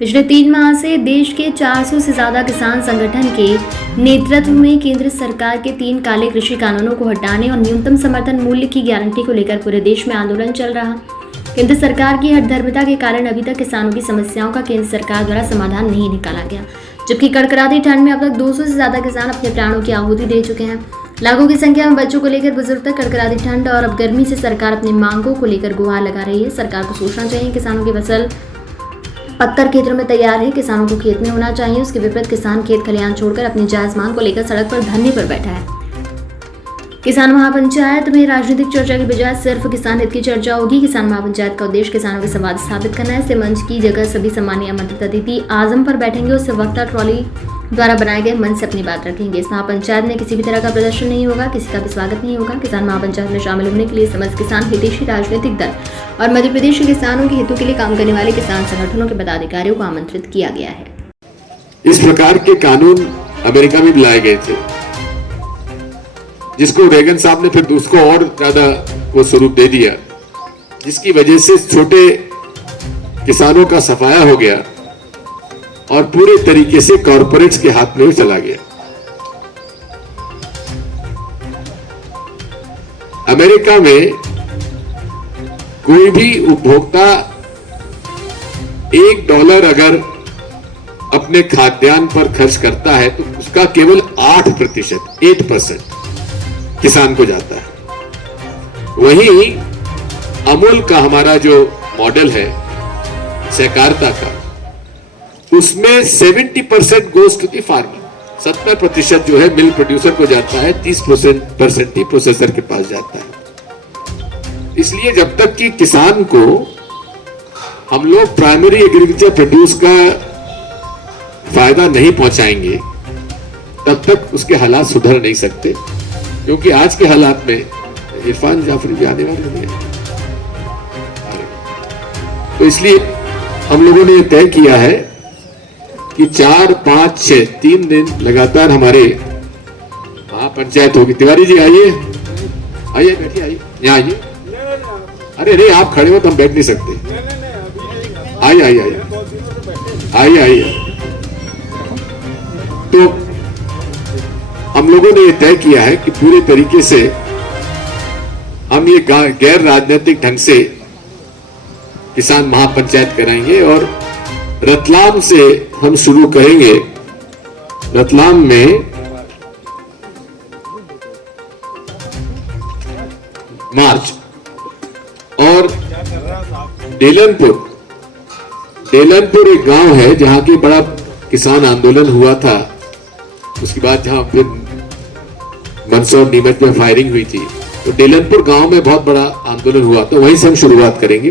पिछले 3 माह से देश के 400 से ज्यादा किसान संगठन के नेतृत्व में केंद्र सरकार के 3 काले कृषि कानूनों को हटाने और न्यूनतम समर्थन मूल्य की गारंटी को लेकर पूरे देश में आंदोलन चल रहा। केंद्र सरकार की हठधर्मिता के कारण अभी तक किसानों की समस्याओं का केंद्र सरकार द्वारा समाधान नहीं निकाला गया, जबकि कड़कड़ाती ठंड में अब तक 200 से ज्यादा किसान अपने प्राणों की आहुति दे चुके हैं। लाखों की संख्या में बच्चों को लेकर बुजुर्ग तक कड़कड़ाती ठंड और अब गर्मी से सरकार अपनी मांगों को लेकर गुहार लगा रही है। सरकार को सोचना चाहिए, किसानों की फसल पत्थर खेतों में तैयार है, किसानों को खेत में होना चाहिए। उसके विपरीत किसान खेत खलिहान छोड़कर अपनी जायज मांग को लेकर सड़क पर धरने पर बैठा है। किसान महापंचायत में राजनीतिक चर्चा की बजाय सिर्फ किसान हित की चर्चा होगी। किसान महापंचायत का उद्देश्य किसानों के संवाद स्थापित करना है। इससे मंच की जगह सभी सम्मानीय आमंत्रित अतिथि आजम पर बैठेंगे और वक्ता ट्रॉली द्वारा बनाए गए मंच से अपनी बात रखेंगे। इस महापंचायत में किसी भी तरह का प्रदर्शन नहीं होगा, किसी का भी स्वागत नहीं होगा। किसान महापंचायत में शामिल होने के लिए समस्त किसान हितैषी राजनीतिक दल और मध्य प्रदेश के किसानों के हितों के लिए काम करने वाले किसान संगठनों के पदाधिकारियों को आमंत्रित किया गया है। इस प्रकार के कानून अमेरिका में भी लाए गए थे, जिसको रेगन साहब ने फिर उसको और ज्यादा वो स्वरूप दे दिया, जिसकी वजह से छोटे किसानों का सफाया हो गया और पूरे तरीके से कॉरपोरेट्स के हाथ में चला गया। अमेरिका में कोई भी उपभोक्ता $1 अगर अपने खाद्यान्न पर खर्च करता है तो उसका केवल 8% किसान को जाता है। वहीं अमूल का हमारा जो मॉडल है सहकारिता का, उसमें 70% गोज टू द फार्मर, 70% जो है मिल्क प्रोड्यूसर को जाता है, 30% ही प्रोसेसर के पास जाता है। इसलिए जब तक कि किसान को हम लोग प्राइमरी एग्रीकल्चर प्रोड्यूस का फायदा नहीं पहुंचाएंगे तब तक उसके हालात सुधर नहीं सकते, क्योंकि आज के हालात में इरफान जाफरी भी आने वाले हैं। तो इसलिए हम लोगों ने तय किया है कि 4, 5, 6 3 दिन लगातार हमारे महापंचायत होगी। तिवारी जी आइए, आइए बैठिए, आइए यहाँ आइए। अरे अरे आप खड़े हो तो हम बैठ नहीं सकते। आइए आइए आइए आइए आइए। तो हम लोगों ने ये तय किया है कि पूरे तरीके से हम ये गैर राजनीतिक ढंग से किसान महापंचायत कराएंगे और रतलाम से हम शुरू करेंगे। रतलाम में मार्च और डेलनपुर एक गांव है जहां की बड़ा किसान आंदोलन हुआ था। उसके बाद जहां फिर मंदसौर नीमच में फायरिंग हुई थी, तो डेलनपुर गांव में बहुत बड़ा आंदोलन हुआ, तो वहीं से हम शुरुआत करेंगे।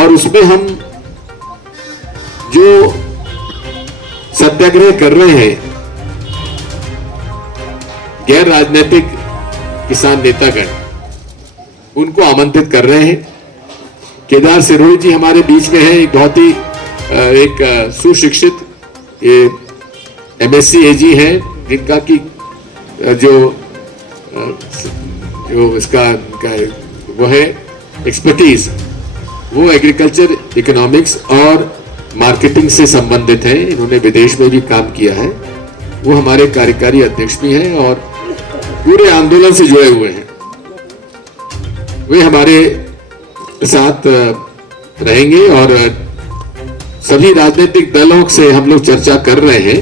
और उसमें हम जो सत्याग्रह कर रहे हैं गैर राजनीतिक किसान नेतागण, उनको आमंत्रित कर रहे हैं। केदार सिरोही जी हमारे बीच में है, एक बहुत ही एक सुशिक्षित ये MSc AG है, जिनका की जो इसका वो है एक्सपर्टीज, वो एग्रीकल्चर इकोनॉमिक्स और मार्केटिंग से संबंधित है। इन्होंने विदेश में भी काम किया है। वो हमारे कार्यकारी अध्यक्ष भी हैं और पूरे आंदोलन से जुड़े हुए हैं। वे हमारे साथ रहेंगे और सभी राजनीतिक दलों से हम लोग चर्चा कर रहे हैं।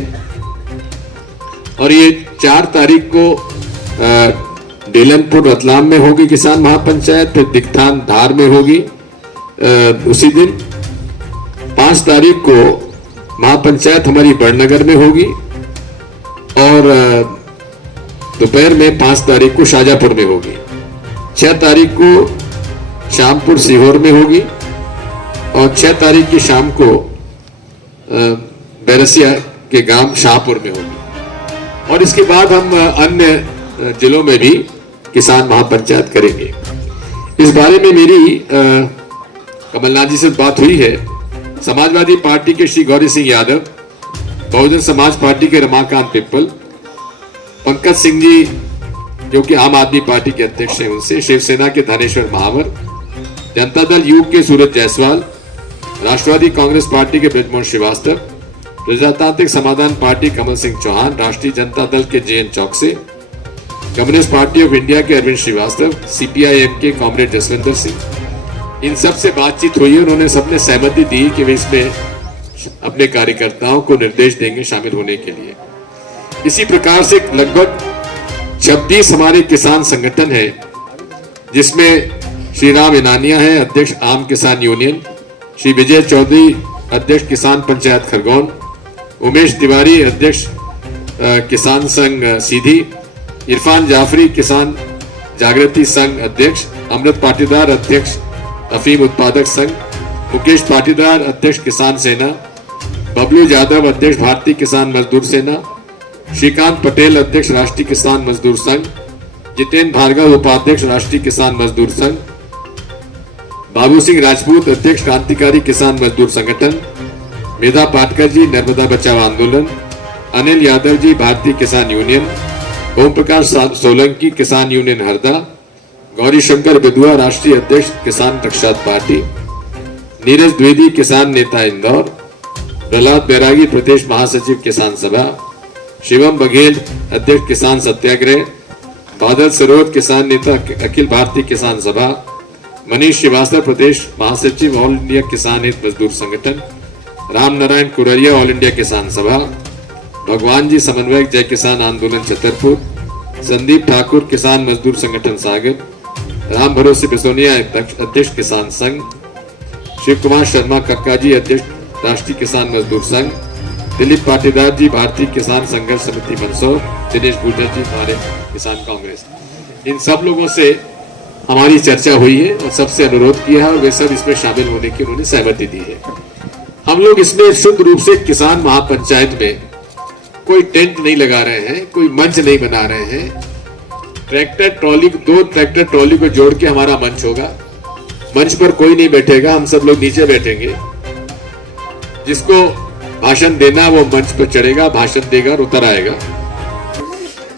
और ये 4 तारीख को डेलनपुर रतलाम में होगी किसान महापंचायत, फिर दिखथान धार में होगी उसी दिन। 5 तारीख को महापंचायत हमारी बड़नगर में होगी और दोपहर में 5 तारीख को शाजापुर में होगी। 6 तारीख को शामपुर सीहोर में होगी और 6 तारीख की शाम को बैरसिया के गांव शाहपुर में होगी। और इसके बाद हम अन्य जिलों में भी किसान महापंचायत करेंगे। इस बारे में मेरी कमलनाथ जी से बात हुई है। समाजवादी पार्टी के श्री गौरी सिंह यादव, बहुजन समाज पार्टी के रमाकांत पिप्पल, पंकज सिंह जी जो कि आम आदमी पार्टी के अध्यक्ष हैं, उनसे शिवसेना के धनेश्वर महावर, जनता दल यूग के सूरज जायसवाल, राष्ट्रवादी कांग्रेस पार्टी के बृजमोहन श्रीवास्तव, प्रजातांत्रिक समाधान पार्टी कमल सिंह चौहान, राष्ट्रीय जनता दल के JN Chouksey, communist party of India के अरविंद श्रीवास्तव, CPIM के कॉमरेड जसविंदर सिंह, इन सब से बातचीत हुई। उन्होंने सबने सहमति दी कि वे इसमें अपने कार्यकर्ताओं को निर्देश देंगे शामिल होने के लिए। इसी प्रकार से लगभग 26 हमारे किसान संगठन है, जिसमें श्री राम इनानिया है, अध्यक्ष आम किसान यूनियन, श्री विजय चौधरी, अध्यक्ष किसान पंचायत खरगोन, उमेश तिवारी, अध्यक्ष किसान संघ सीधी, इरफान जाफरी, किसान जागृति संघ अध्यक्ष, अमृत पाटीदार, अध्यक्ष अफीम उत्पादक संघ, मुकेश पाटीदार, अध्यक्ष किसान सेना, बबलू यादव, अध्यक्ष भारतीय किसान मजदूर सेना, श्रीकांत पटेल, अध्यक्ष राष्ट्रीय किसान मजदूर संघ, जितेंद्र भार्गव, उपाध्यक्ष राष्ट्रीय किसान मजदूर संघ, बाबू सिंह राजपूत, अध्यक्ष क्रांतिकारी किसान मजदूर संगठन, मेधा पाटकर जी, नर्मदा बचाओ आंदोलन, अनिल यादव जी, भारतीय किसान यूनियन, ओम प्रकाश सोलंकी, किसान यूनियन हरदा, गौरी शंकर बिदुआ, राष्ट्रीय अध्यक्ष किसान रक्षा पार्टी, नीरज द्विवेदी, किसान नेता इंदौर, प्रहलाद बैरागी, प्रदेश महासचिव किसान सभा, शिवम बघेल, अध्यक्ष किसान सत्याग्रह, बादल सरोज, किसान नेता अखिल भारतीय किसान सभा, मनीष श्रीवास्तव, प्रदेश महासचिव ऑल इंडिया किसान हित मजदूर संगठन, राम नारायण कुरैया, ऑल इंडिया किसान सभा, भगवान जी समन्वयक, जय किसान आंदोलन छतरपुर, संदीप ठाकुर, किसान मजदूर संगठन सागर, राम भरोसे बिसोनिया, अध्यक्ष किसान संघ, शिव कुमार शर्मा कक्का जी, अध्यक्ष राष्ट्रीय किसान मजदूर संघ, दिलीप पाटीदार जी, भारतीय किसान संघर्ष समिति मंदसौर, दिनेश गुर्जर जी, हमारे किसान कांग्रेस। इन सब लोगों से हमारी चर्चा हुई है और सबसे अनुरोध किया है और वे सब इसमें शामिल होने की उन्होंने सहमति दी है। हम लोग इसमें शुद्ध रूप से किसान महापंचायत में कोई टेंट नहीं लगा रहे हैं, कोई मंच नहीं बना रहे हैं। ट्रैक्टर ट्रॉली, 2 ट्रैक्टर ट्रॉली को जोड़ के हमारा मंच होगा। मंच पर कोई नहीं बैठेगा, हम सब लोग नीचे बैठेंगे। जिसको भाषण देना वो मंच पर चढ़ेगा, भाषण देगा और उतर आएगा।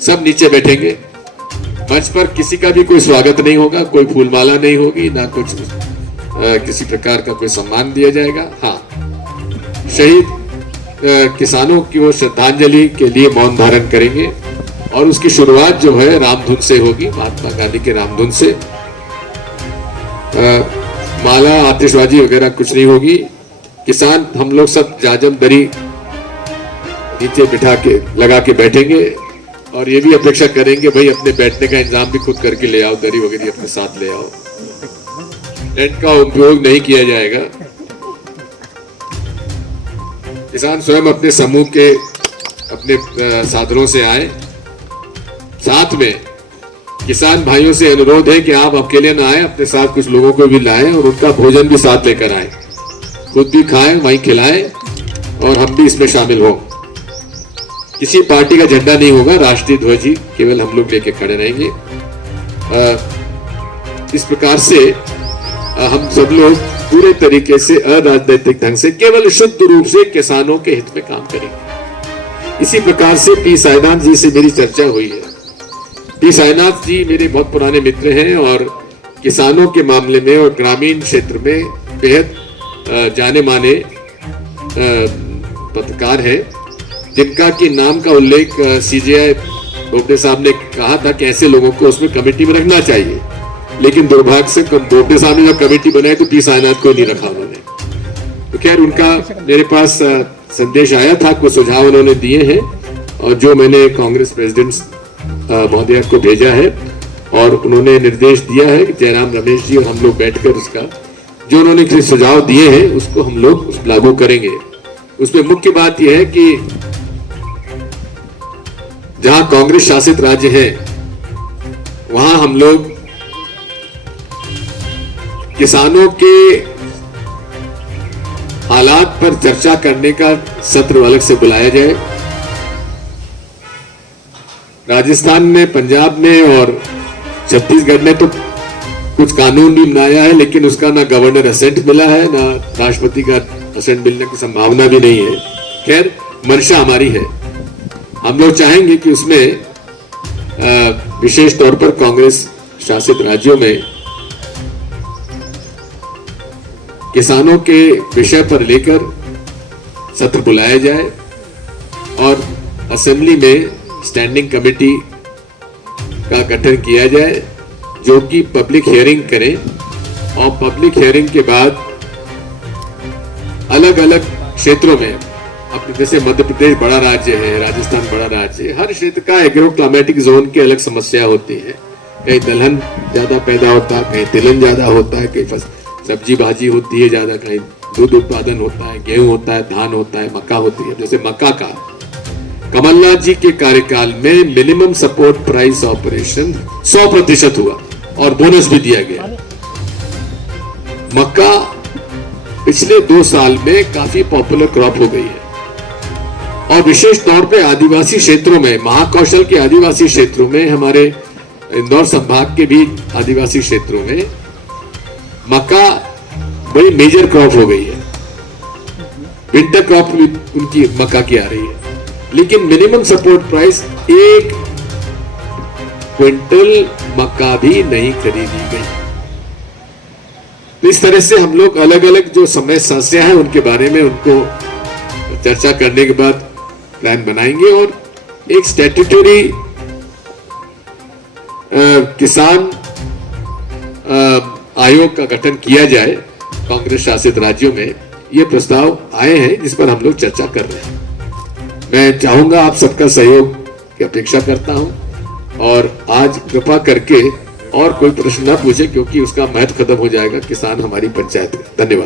सब नीचे बैठेंगे। मंच पर किसी का भी कोई स्वागत नहीं होगा, कोई फूलमाला नहीं होगी, ना कुछ किसी प्रकार का कोई सम्मान दिया जाएगा। हाँ, शहीद किसानों की वो श्रद्धांजलि के लिए मौन धारण करेंगे और उसकी शुरुआत जो है रामधुन से होगी, महात्मा गांधी के रामधुन से। माला, आतिशबाजी वगैरह कुछ नहीं होगी। किसान हम लोग सब जाजम दरी नीचे बिठा के लगा के बैठेंगे और ये भी अपेक्षा करेंगे भाई अपने बैठने का इंतजाम भी खुद करके ले आओ, दरी वगैरह अपने साथ ले आओ। टेंट का उपयोग नहीं किया जाएगा। किसान स्वयं अपने समूह के अपने साधनों से आए। साथ में किसान भाइयों से अनुरोध है कि आप अकेले ना आए, अपने साथ कुछ लोगों को भी लाएं और उनका भोजन भी साथ लेकर आए, खुद भी खाएं, वहीं खिलाएं और हम भी इसमें शामिल हों। किसी पार्टी का झंडा नहीं होगा, राष्ट्रीय ध्वज ही केवल हम लोग लेके खड़े रहेंगे। इस प्रकार से हम सब लोग पूरे तरीके से अराजनीतिक ढंग से केवल शुद्ध रूप से किसानों के हित में काम करेंगे। इसी प्रकार से पी साईनाथ जी से मेरी चर्चा हुई है। पी साईनाथ जी मेरे बहुत पुराने मित्र हैं और किसानों के मामले में और ग्रामीण क्षेत्र में बेहद जाने माने पत्रकार हैं, जिनका की नाम का उल्लेख CJI बोबडे साहब ने कहा था कि ऐसे लोगों को उसमें कमेटी में रखना चाहिए, लेकिन दुर्भाग्य से बोबडे साहब ने जब कमेटी बनाई तो पी साईनाथ को नहीं रखा उन्होंने। तो खैर उनका मेरे पास संदेश आया था, कुछ सुझाव उन्होंने दिए हैं और जो मैंने कांग्रेस प्रेसिडेंट महोदय को भेजा है और उन्होंने निर्देश दिया है कि जयराम रमेश जी और हम लोग बैठकर उसका जो उन्होंने सुझाव दिए हैं उसको हम लोग लागू करेंगे। उसमें मुख्य बात यह है कि जहां कांग्रेस शासित राज्य है वहां हम लोग किसानों के हालात पर चर्चा करने का सत्र अलग से बुलाया जाए। राजस्थान में, पंजाब में और छत्तीसगढ़ में तो कुछ कानून भी बनाया है, लेकिन उसका ना गवर्नर असेंट मिला है, ना राष्ट्रपति का असेंट मिलने की संभावना भी नहीं है। खैर मंशा हमारी है, हम लोग चाहेंगे कि उसमें विशेष तौर पर कांग्रेस शासित राज्यों में किसानों के विषय पर लेकर सत्र बुलाया जाए और असेंबली में स्टैंडिंग कमेटी का गठन किया जाए जो कि पब्लिक हियरिंग करें और पब्लिक हियरिंग के बाद अलग अलग क्षेत्रों में अपने, जैसे मध्य प्रदेश बड़ा राज्य है, राजस्थान बड़ा राज्य है, हर क्षेत्र का एग्रो क्लाइमेटिक जोन की अलग समस्या होती है। कहीं दलहन ज्यादा पैदा होता है, कहीं तिलहन ज्यादा होता है, कहीं सब्जी भाजी होती है ज्यादा, कहीं दूध उत्पादन होता है, गेहूं होता है, धान होता है, मक्का होती है। जैसे मक्का का कमलनाथ जी के कार्यकाल में मिनिमम सपोर्ट प्राइस ऑपरेशन 100% हुआ और बोनस भी दिया गया। मक्का पिछले 2 साल में काफी पॉपुलर क्रॉप हो गई है और विशेष तौर पे आदिवासी क्षेत्रों में, महाकौशल के आदिवासी क्षेत्रों में, हमारे इंदौर संभाग के भी आदिवासी क्षेत्रों में मक्का बड़ी मेजर क्रॉप हो गई है। विंटर क्रॉप भी उनकी मक्का की आ रही है, लेकिन मिनिमम सपोर्ट प्राइस 1 क्विंटल मक्का भी नहीं खरीदी गई। तो इस तरह से हम लोग अलग अलग जो समस्या है उनके बारे में उनको चर्चा करने के बाद प्लान बनाएंगे और एक स्टैट्यूटरी किसान आयोग का गठन किया जाए कांग्रेस शासित राज्यों में। ये प्रस्ताव आए हैं जिस पर हम लोग चर्चा कर रहे हैं। मैं चाहूंगा आप सबका सहयोग की अपेक्षा करता हूं और आज कृपा करके और कोई प्रश्न न पूछे क्योंकि उसका महत्व खत्म हो जाएगा किसान हमारी पंचायत में। धन्यवाद।